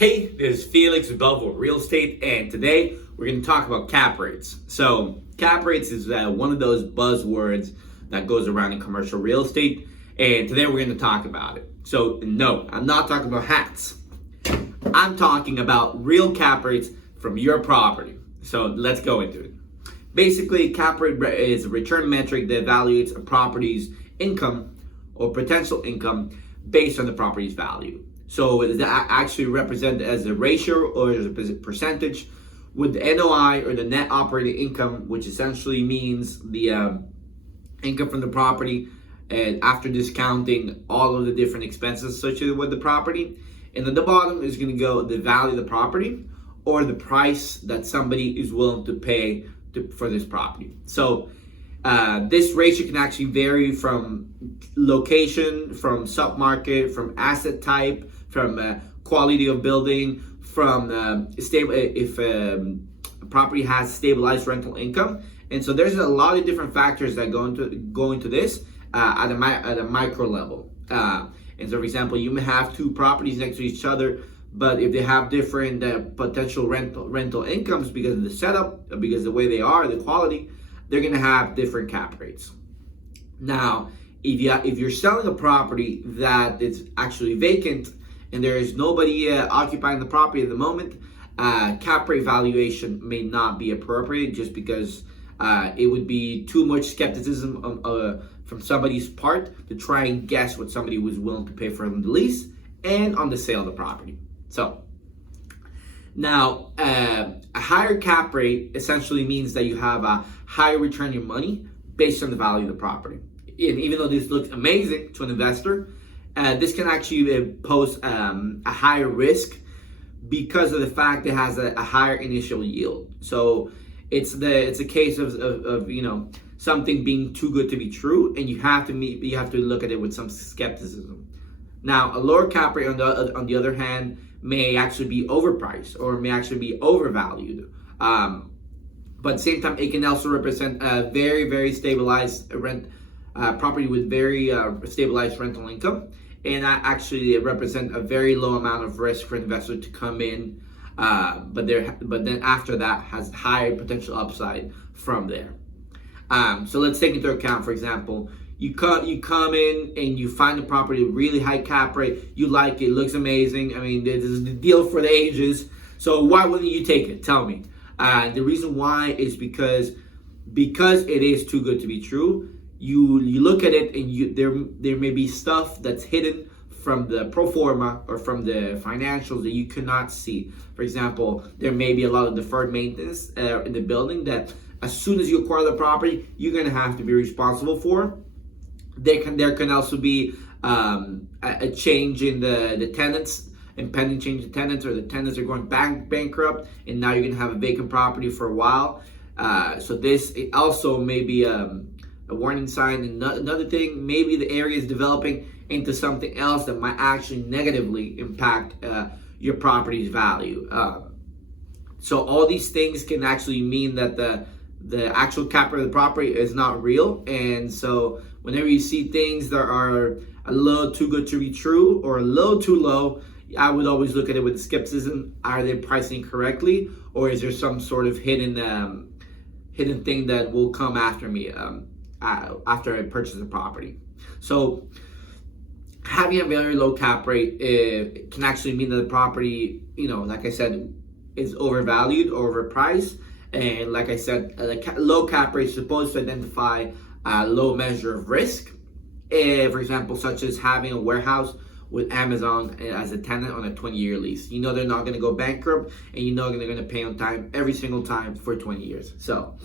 Hey, this is Felix with Belleville Real Estate, and today we're going to talk about cap rates. So, cap rates is one of those buzzwords that goes around in commercial real estate, and today we're going to talk about it. So, no, I'm not talking about hats. I'm talking about real cap rates from your property. So, let's go into it. Basically, cap rate is a return metric that evaluates a property's income or potential income based on the property's value. So is that actually represented as a ratio or as a percentage with the NOI or the net operating income, which essentially means the income from the property and after discounting all of the different expenses associated with the property. And at the bottom is going to go the value of the property or the price that somebody is willing to pay for this property. So this ratio can actually vary from location, from submarket, from asset type, from quality of building, from if a property has stabilized rental income. And so there's a lot of different factors that go into this at a micro level. And so, for example, you may have two properties next to each other, but if they have different potential rental incomes because of the setup, because of the way they are, the quality, they're going to have different cap rates. Now, if you're selling a property that is actually vacant and there is nobody occupying the property at the moment, cap rate valuation may not be appropriate just because it would be too much skepticism from somebody's part to try and guess what somebody was willing to pay for the lease and on the sale of the property. So now, a higher cap rate essentially means that you have a higher return on your money based on the value of the property. And even though this looks amazing to an investor, this can actually pose a higher risk because of the fact it has a higher initial yield. So it's a case of something being too good to be true, and you have to look at it with some skepticism. Now, a lower cap rate on the other hand may actually be overpriced or may actually be overvalued. But at the same time, it can also represent a very, very stabilized property with very stabilized rental income, and that actually represent a very low amount of risk for investors to come in. But then after that has higher potential upside from there. So let's take into account, for example, you come in and you find the property really high cap rate. You like it, looks amazing. I mean, this is the deal for the ages. So why wouldn't you take it? Tell me. The reason why is because it is too good to be true. You look at it and there may be stuff that's hidden from the pro forma or from the financials that you cannot see. For example, there may be a lot of deferred maintenance in the building that as soon as you acquire the property, you're going to have to be responsible for. There can also be a change in the tenants, impending change of tenants, or the tenants are going bankrupt, and now you're going to have a vacant property for a while. So this also may be a warning sign. And another thing, maybe the area is developing into something else that might actually negatively impact your property's value. So all these things can actually mean that the actual cap rate of the property is not real. And so whenever you see things that are a little too good to be true or a little too low, I would always look at it with skepticism. Are they pricing correctly, or is there some sort of hidden thing that will come after me after I purchase the property? So having a very low cap rate can actually mean that the property, like I said, is overvalued or overpriced. And like I said, low cap rate is supposed to identify a low measure of risk. For example, such as having a warehouse with Amazon as a tenant on a 20-year lease. They're not going to go bankrupt, and they're going to pay on time every single time for 20 years. So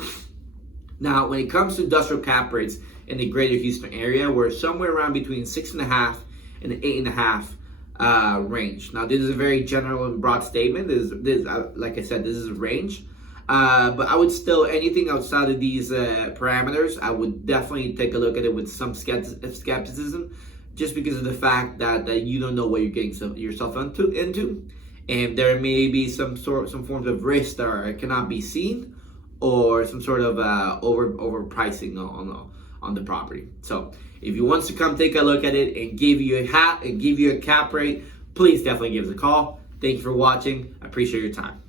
now when it comes to industrial cap rates in the greater Houston area, we're somewhere around between 6.5 and 8.5 range. Now this is a very general and broad statement. This like I said, this is a range. But I would still, anything outside of these parameters, I would definitely take a look at it with some skepticism, just because of the fact that you don't know what you're getting yourself into, and there may be some forms of risk that cannot be seen, or some sort of overpricing on the property. So if you want to come take a look at it and give you a cap rate, please definitely give us a call. Thank you for watching. I appreciate your time.